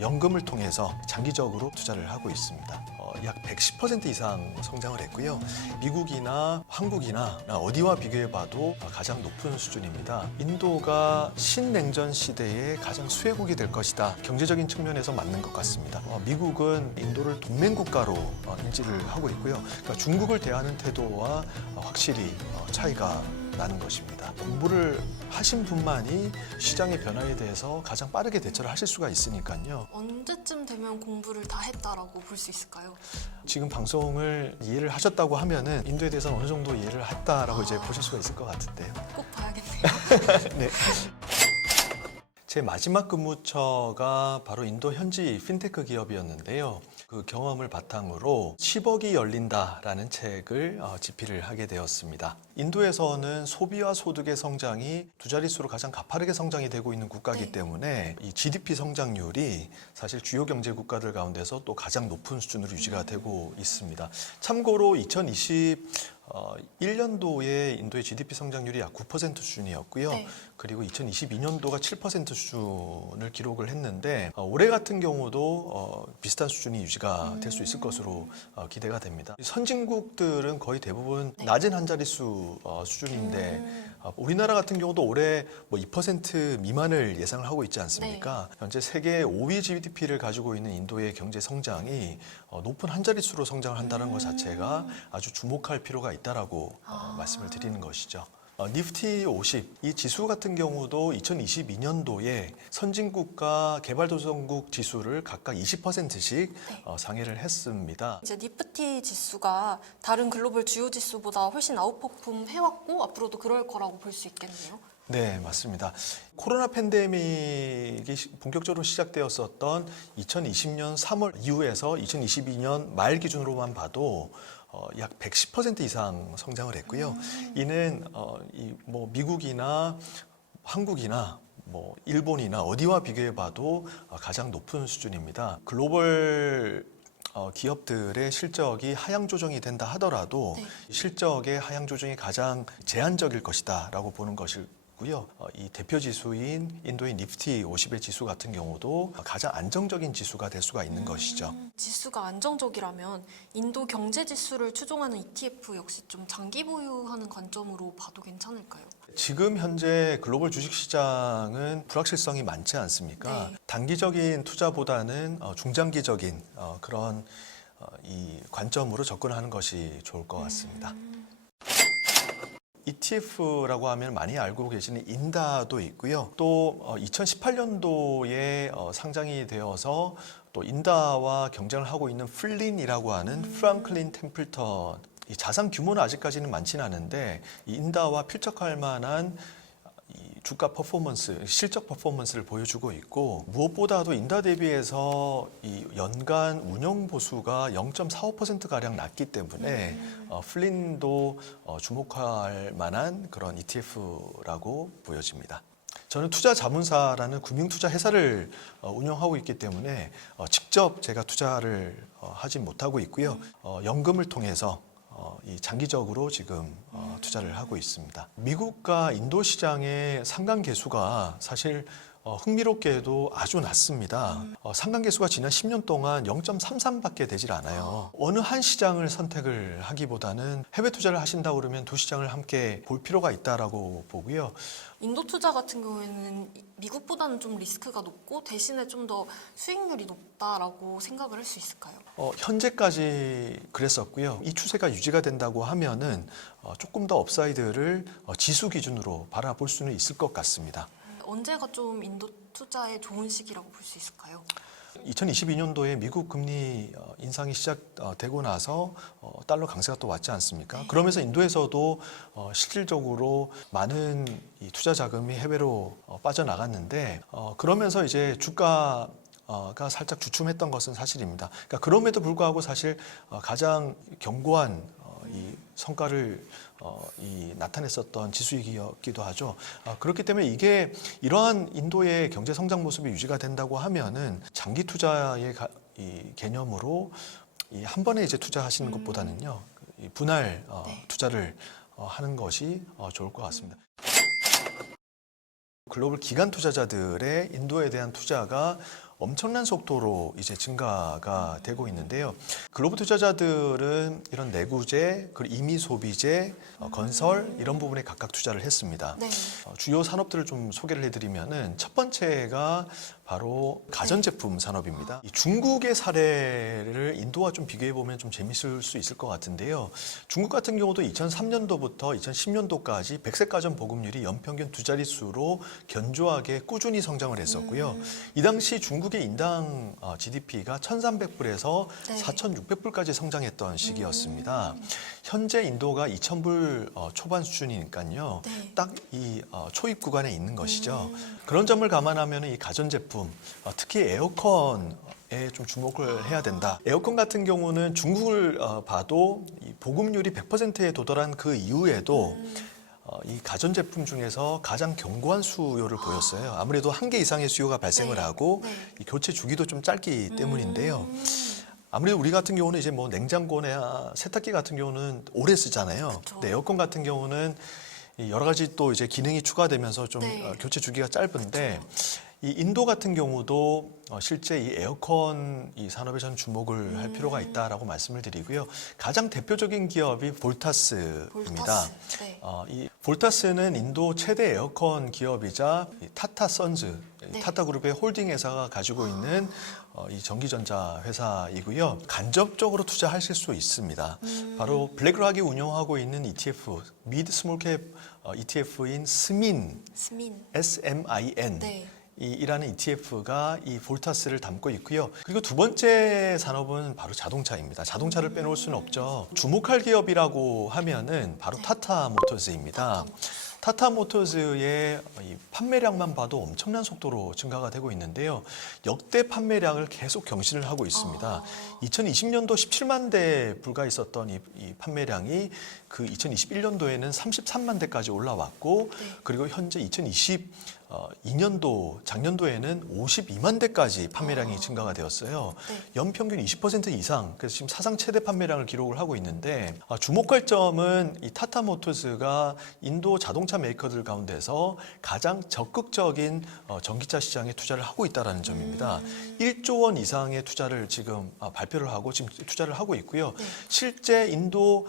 연금을 통해서 장기적으로 투자를 하고 있습니다. 약 110% 이상 성장을 했고요. 미국이나 한국이나 어디와 비교해봐도 가장 높은 수준입니다. 인도가 신냉전 시대의 가장 수혜국이 될 것이다. 경제적인 측면에서 맞는 것 같습니다. 미국은 인도를 동맹국가로 인지를 하고 있고요. 그러니까 중국을 대하는 태도와 확실히 차이가 나는 것입니다. 공부를 하신 분만이 시장의 변화에 대해서 가장 빠르게 대처를 하실 수가 있으니까요. 언제쯤 되면 공부를 다 했다라고 볼 수 있을까요? 지금 방송을 이해를 하셨다고 하면은 인도에 대해서는 어느 정도 이해를 했다라고 이제 보실 수가 있을 것 같은데요. 꼭 봐야겠네요. 네. 제 마지막 근무처가 바로 인도 현지 핀테크 기업이었는데요. 그 경험을 바탕으로 10억이 열린다라는 책을 집필을 하게 되었습니다. 인도에서는 소비와 소득의 성장이 두 자릿수로 가장 가파르게 성장이 되고 있는 국가이기 때문에 이 GDP 성장률이 사실 주요 경제 국가들 가운데서 또 가장 높은 수준으로 유지가 되고 있습니다. 참고로 2021년도에 인도의 GDP 성장률이 약 9% 수준이었고요. 네. 그리고 2022년도가 7% 수준을 기록을 했는데 올해 같은 경우도 비슷한 수준이 유지가 될 수 있을 것으로 기대가 됩니다. 선진국들은 거의 대부분 낮은 한 자릿수 수준인데 우리나라 같은 경우도 올해 뭐 2% 미만을 예상을 하고 있지 않습니까? 현재 세계 5위 GDP를 가지고 있는 인도의 경제 성장이 높은 한 자릿수로 성장을 한다는 것 자체가 아주 주목할 필요가 있다라고 말씀을 드리는 것이죠. 니프티 50, 이 지수 같은 경우도 2022년도에 선진국과 개발도상국 지수를 각각 20%씩 상회를 했습니다. 이제 니프티 지수가 다른 글로벌 주요 지수보다 훨씬 아웃퍼폼 해왔고 앞으로도 그럴 거라고 볼 수 있겠네요. 네, 맞습니다. 코로나 팬데믹이 본격적으로 시작되었었던 2020년 3월 이후에서 2022년 말 기준으로만 봐도 약 110% 이상 성장을 했고요. 이는 미국이나 한국이나 일본이나 어디와 비교해봐도 가장 높은 수준입니다. 글로벌 기업들의 실적이 하향 조정이 된다 하더라도 실적의 하향 조정이 가장 제한적일 것이다라고 보는 것이고요. 이 대표 지수인 인도의 니프티 50의 지수 같은 경우도 가장 안정적인 지수가 될 수가 있는 것이죠. 지수가 안정적이라면 인도 경제 지수를 추종하는 ETF 역시 좀 장기 보유하는 관점으로 봐도 괜찮을까요? 지금 현재 글로벌 주식시장은 불확실성이 많지 않습니까? 단기적인 투자보다는 중장기적인 그런 이 관점으로 접근하는 것이 좋을 것 같습니다. ETF라고 하면 많이 알고 계시는 인다도 있고요. 또 2018년도에 상장이 되어서 또 인다와 경쟁을 하고 있는 플린이라고 하는 프랑클린 템플턴, 이 자산 규모는 아직까지는 많지는 않은데 이 인다와 필적할 만한 주가 퍼포먼스, 실적 퍼포먼스를 보여주고 있고 무엇보다도 인다 대비해서 이 연간 운용 보수가 0.45%가량 낮기 때문에 플린도 주목할 만한 그런 ETF라고 보여집니다. 저는 투자자문사라는 금융투자 회사를 운영하고 있기 때문에 직접 제가 투자를 하지 못하고 있고요. 연금을 통해서 이 장기적으로 지금 투자를 하고 있습니다. 미국과 인도 시장의 상관 개수가 사실 흥미롭게도 아주 낮습니다. 상관 개수가 지난 10년 동안 0.33밖에 되질 않아요. 어느 한 시장을 선택을 하기보다는 해외 투자를 하신다고 그러면 두 시장을 함께 볼 필요가 있다라고 보고요. 인도 투자 같은 경우에는 미국보다는 좀 리스크가 높고 대신에 좀 더 수익률이 높다라고 생각을 할 수 있을까요? 현재까지 그랬었고요. 이 추세가 유지가 된다고 하면은 조금 더 업사이드를 지수 기준으로 바라볼 수는 있을 것 같습니다. 언제가 좀 인도 투자에 좋은 시기라고 볼 수 있을까요? 2022년도에 미국 금리 인상이 시작되고 나서 달러 강세가 또 왔지 않습니까? 그러면서 인도에서도 실질적으로 많은 이 투자 자금이 해외로 빠져나갔는데 그러면서 이제 주가가 살짝 주춤했던 것은 사실입니다. 그러니까 그럼에도 불구하고 사실 가장 견고한 이 성과를 나타냈었던 지수이기도 하죠. 그렇기 때문에 이게 이러한 인도의 경제 성장 모습이 유지가 된다고 하면은 장기 투자의 이 개념으로 한 번에 이제 투자하시는 것보다는요, 이 분할 투자를 하는 것이 좋을 것 같습니다. 글로벌 기관 투자자들의 인도에 대한 투자가 엄청난 속도로 이제 증가가 되고 있는데요. 글로벌 투자자들은 이런 내구재, 그리고 임의 소비재, 건설 이런 부분에 각각 투자를 했습니다. 네. 주요 산업들을 좀 소개를 해드리면은 첫 번째가 바로 가전제품 산업입니다. 이 중국의 사례를 인도와 좀 비교해 보면 좀 재밌을 수 있을 것 같은데요. 중국 같은 경우도 2003년도부터 2010년도까지 백색 가전 보급률이 연평균 두 자릿수로 견조하게 꾸준히 성장을 했었고요. 이 당시 중국의 인당 GDP가 1,300불에서 네. 4,600불까지 성장했던 시기였습니다. 현재 인도가 2,000불 초반 수준이니까요. 네. 딱 이 초입 구간에 있는 것이죠. 그런 점을 감안하면 이 가전제품, 특히 에어컨에 좀 주목을 해야 된다. 에어컨 같은 경우는 중국을 봐도 이 보급률이 100%에 도달한 그 이후에도 이 가전제품 중에서 가장 견고한 수요를 보였어요. 아무래도 한 개 이상의 수요가 발생을 네. 하고 네. 이 교체 주기도 좀 짧기 때문인데요. 아무래도 우리 같은 경우는 이제 뭐 냉장고나 세탁기 같은 경우는 오래 쓰잖아요. 그쵸. 근데 에어컨 같은 경우는 이 여러 가지 또 이제 기능이 추가되면서 좀 네. 교체 주기가 짧은데 이 인도 같은 경우도 실제 이 에어컨 이 산업에 저는 주목을 할 필요가 있다라고 말씀을 드리고요. 가장 대표적인 기업이 볼타스입니다. 볼타스. 네. 이 볼타스는 인도 최대 에어컨 기업이자 이 타타 선즈, 네. 타타 그룹의 홀딩 회사가 가지고 있는 이 전기전자 회사이고요. 간접적으로 투자하실 수 있습니다. 바로 블랙락이 운영하고 있는 ETF, 미드 스몰캡 ETF인 스민, 스민. SMIN. 네. 이라는 ETF가 이 볼타스를 담고 있고요. 그리고 두 번째 산업은 바로 자동차입니다. 자동차를 빼놓을 수는 없죠. 주목할 기업이라고 하면은 바로 타타 모터스입니다. 타타 모터스의 이 판매량만 봐도 엄청난 속도로 증가가 되고 있는데요. 역대 판매량을 계속 경신을 하고 있습니다. 2020년도 17만 대 불과 있었던 이 판매량이 그 2021년도에는 33만 대까지 올라왔고 그리고 현재 2022년도 작년도에는 52만 대까지 판매량이 증가가 되었어요. 네. 연평균 20% 이상, 그래서 지금 사상 최대 판매량을 기록을 하고 있는데 주목할 점은 이 타타 모터스가 인도 자동차 메이커들 가운데서 가장 적극적인 전기차 시장에 투자를 하고 있다는 점입니다. 1조 원 이상의 투자를 지금 발표를 하고 지금 투자를 하고 있고요. 실제 인도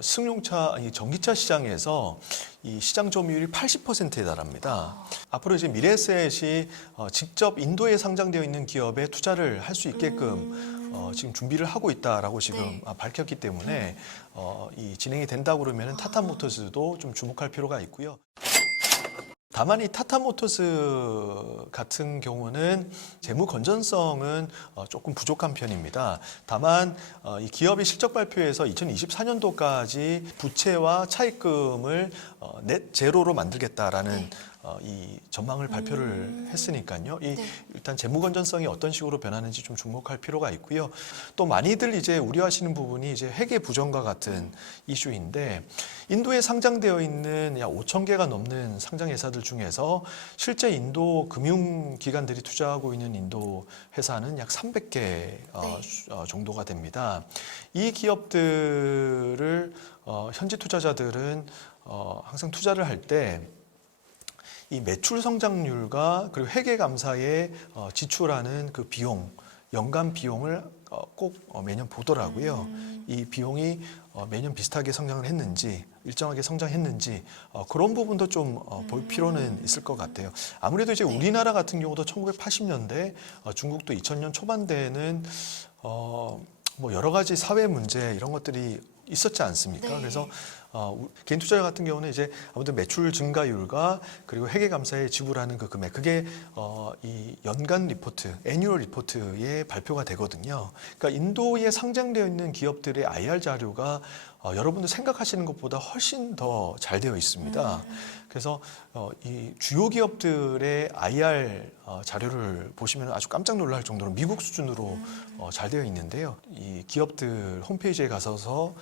승용차, 이 전기차 시장에서 이 시장 점유율이 80%에 달합니다. 앞으로 이제 미래에셋이 직접 인도에 상장되어 있는 기업에 투자를 할 수 있게끔 지금 준비를 하고 있다라고 지금 네. 밝혔기 때문에 이 진행이 된다 그러면 타타 모터스도 좀 주목할 필요가 있고요. 다만 이 타타 모터스 같은 경우는 재무 건전성은 조금 부족한 편입니다. 다만 이 기업이 실적 발표에서 2024년도까지 부채와 차입금을 넷 제로로 만들겠다라는 이 전망을 발표를 했으니까요. 일단 재무 건전성이 어떤 식으로 변하는지 좀 주목할 필요가 있고요. 또 많이들 이제 우려하시는 부분이 이제 회계 부정과 같은 이슈인데 인도에 상장되어 있는 약 5천 개가 넘는 상장 회사들 중에서 실제 인도 금융기관들이 투자하고 있는 인도 회사는 약 300개 정도가 됩니다. 이 기업들을 현지 투자자들은 항상 투자를 할 때 이 매출 성장률과 그리고 회계 감사에 지출하는 그 비용, 연간 비용을 꼭 매년 보더라고요. 이 비용이 매년 비슷하게 성장을 했는지, 일정하게 성장했는지 그런 부분도 좀 볼 필요는 있을 것 같아요. 아무래도 이제 우리나라 같은 경우도 1980년대, 중국도 2000년 초반대에는 뭐 여러 가지 사회 문제 이런 것들이 있었지 않습니까? 네. 그래서 개인 투자자 같은 경우는 이제 아무튼 매출 증가율과 그리고 회계 감사에 지불하는 그 금액 그게 이 연간 리포트, 애뉴얼 리포트에 발표가 되거든요. 그러니까 인도에 상장되어 있는 기업들의 IR 자료가 여러분들 생각하시는 것보다 훨씬 더 잘 되어 있습니다. 그래서 이 주요 기업들의 IR 자료를 보시면 아주 깜짝 놀랄 정도로 미국 수준으로 잘 되어 있는데요. 이 기업들 홈페이지에 가셔서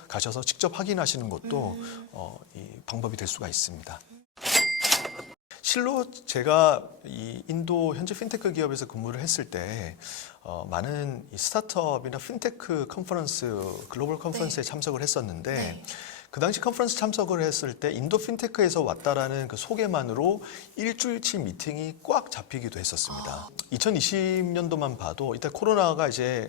직접 확인하시는 것도 이 방법이 될 수가 있습니다. 실로 제가 이 인도 현지 핀테크 기업에서 근무를 했을 때 많은 이 스타트업이나 핀테크 컨퍼런스, 글로벌 컨퍼런스에 참석을 했었는데 그 당시 컨퍼런스 참석을 했을 때 인도 핀테크에서 왔다라는 그 소개만으로 일주일치 미팅이 꽉 잡히기도 했었습니다. 2020년도만 봐도 이때 코로나가 이제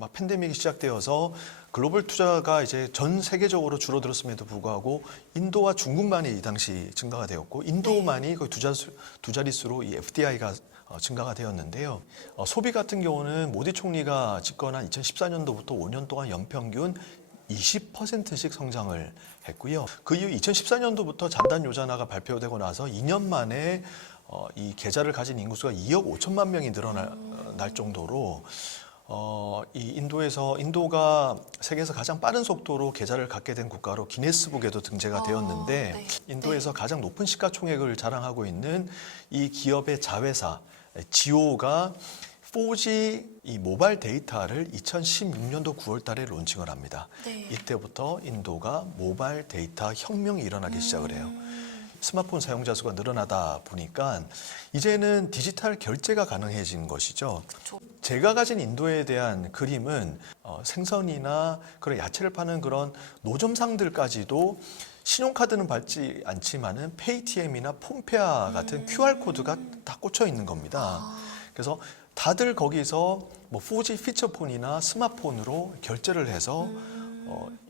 막 팬데믹이 시작되어서 글로벌 투자가 이제 전 세계적으로 줄어들었음에도 불구하고 인도와 중국만이 이 당시 증가가 되었고 인도만이 거의 두 자릿수로 이 FDI가 증가가 되었는데요. 소비 같은 경우는 모디 총리가 집권한 2014년도부터 5년 동안 연평균 20%씩 성장을 했고요. 그 이후 2014년도부터 잔단 요자나가 발표되고 나서 2년 만에 이 계좌를 가진 인구수가 2억 5천만 명이 늘어날 정도로 이 인도가 세계에서 가장 빠른 속도로 계좌를 갖게 된 국가로 기네스북에도 등재가 되었는데 네. 인도에서 가장 높은 시가총액을 자랑하고 있는 이 기업의 자회사 지오가 4G 이 모바일 데이터를 2016년도 9월 달에 론칭을 합니다. 네. 이때부터 인도가 모바일 데이터 혁명이 일어나기 시작을 해요. 스마트폰 사용자 수가 늘어나다 보니까 이제는 디지털 결제가 가능해진 것이죠. 그렇죠. 제가 가진 인도에 대한 그림은 생선이나 그런 야채를 파는 그런 노점상들까지도 신용카드는 받지 않지만은 페이티엠이나 폼페아 같은 QR코드가 다 꽂혀 있는 겁니다. 그래서 다들 거기서 뭐 4G 피처폰이나 스마트폰으로 결제를 해서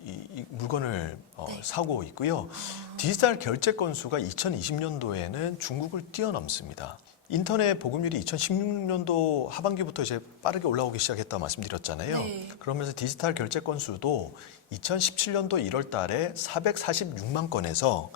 이 물건을 사고 있고요. 디지털 결제 건수가 2020년도에는 중국을 뛰어넘습니다. 인터넷 보급률이 2016년도 하반기부터 이제 빠르게 올라오기 시작했다 말씀드렸잖아요. 네. 그러면서 디지털 결제 건수도 2017년도 1월 달에 446만 건에서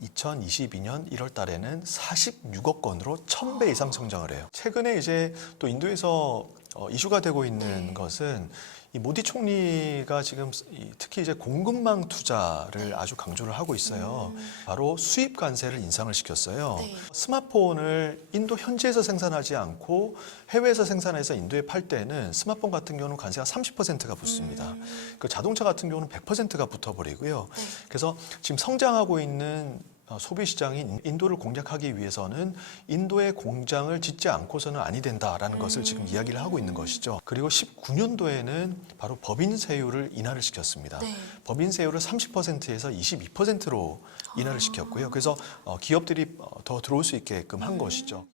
2022년 1월 달에는 46억 건으로 1000배 이상 성장을 해요. 최근에 이제 또 인도에서 이슈가 되고 있는 것은 이 모디 총리가 지금 특히 이제 공급망 투자를 아주 강조를 하고 있어요. 바로 수입 관세를 인상을 시켰어요. 네. 스마트폰을 인도 현지에서 생산하지 않고 해외에서 생산해서 인도에 팔 때는 스마트폰 같은 경우는 관세가 30%가 붙습니다. 그 자동차 같은 경우는 100%가 붙어버리고요. 그래서 지금 성장하고 있는 소비 시장인 인도를 공략하기 위해서는 인도의 공장을 짓지 않고서는 아니 된다라는 것을 지금 이야기를 하고 있는 것이죠. 그리고 19년도에는 바로 법인세율을 인하를 시켰습니다. 네. 법인세율을 30%에서 22%로 인하를 시켰고요. 그래서 기업들이 더 들어올 수 있게끔 한 것이죠.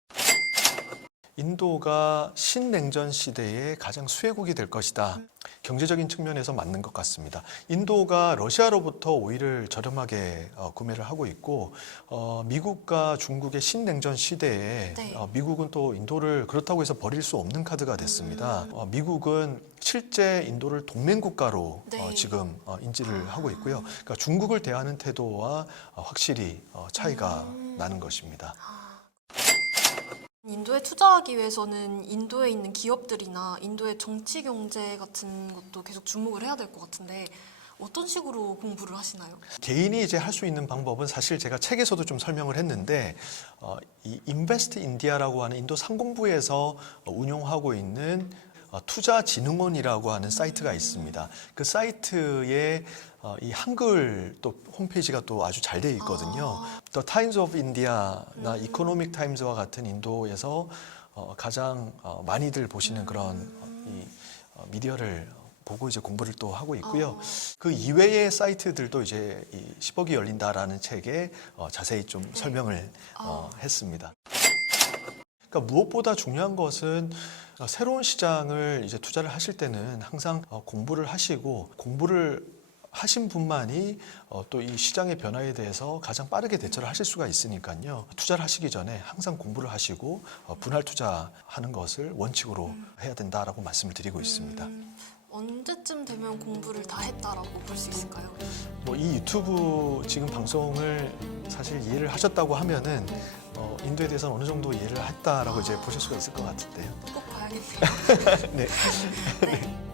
인도가 신냉전 시대의 가장 수혜국이 될 것이다. 경제적인 측면에서 맞는 것 같습니다. 인도가 러시아로부터 오일을 저렴하게 구매를 하고 있고 미국과 중국의 신냉전 시대에 네. 미국은 또 인도를 그렇다고 해서 버릴 수 없는 카드가 됐습니다. 미국은 실제 인도를 동맹 국가로 네. 지금 인지를 하고 있고요. 그러니까 중국을 대하는 태도와 확실히 차이가 나는 것입니다. 인도에 투자하기 위해서는 인도에 있는 기업들이나 인도의 정치 경제 같은 것도 계속 주목을 해야 될 것 같은데 어떤 식으로 공부를 하시나요? 개인이 이제 할 수 있는 방법은 사실 제가 책에서도 좀 설명을 했는데 이 인베스트 인디아라고 하는 인도 상공부에서 운영하고 있는 투자진흥원이라고 하는 사이트가 있습니다. 그 사이트에 이 한글 또 홈페이지가 또 아주 잘 되어 있거든요. 더 타임스 오브 인디아나 이코노믹 타임즈와 같은 인도에서 가장 많이들 보시는 그런 이 미디어를 보고 이제 공부를 또 하고 있고요. 그 이외의 사이트들도 이제 이 10억이 열린다라는 책에 자세히 좀 설명을 했습니다. 그러니까 무엇보다 중요한 것은 새로운 시장을 이제 투자를 하실 때는 항상 공부를 하시고 공부를 하신 분만이 또 이 시장의 변화에 대해서 가장 빠르게 대처를 하실 수가 있으니까요. 투자를 하시기 전에 항상 공부를 하시고 분할 투자하는 것을 원칙으로 해야 된다라고 말씀을 드리고 있습니다. 언제쯤 되면 공부를 다 했다라고 볼 수 있을까요? 뭐 이 유튜브 지금 방송을 사실 이해를 하셨다고 하면은 인도에 대해서 어느 정도 이해를 했다라고 이제 보실 수가 있을 것 같은데요. 꼭 봐야겠네요. 네. 네.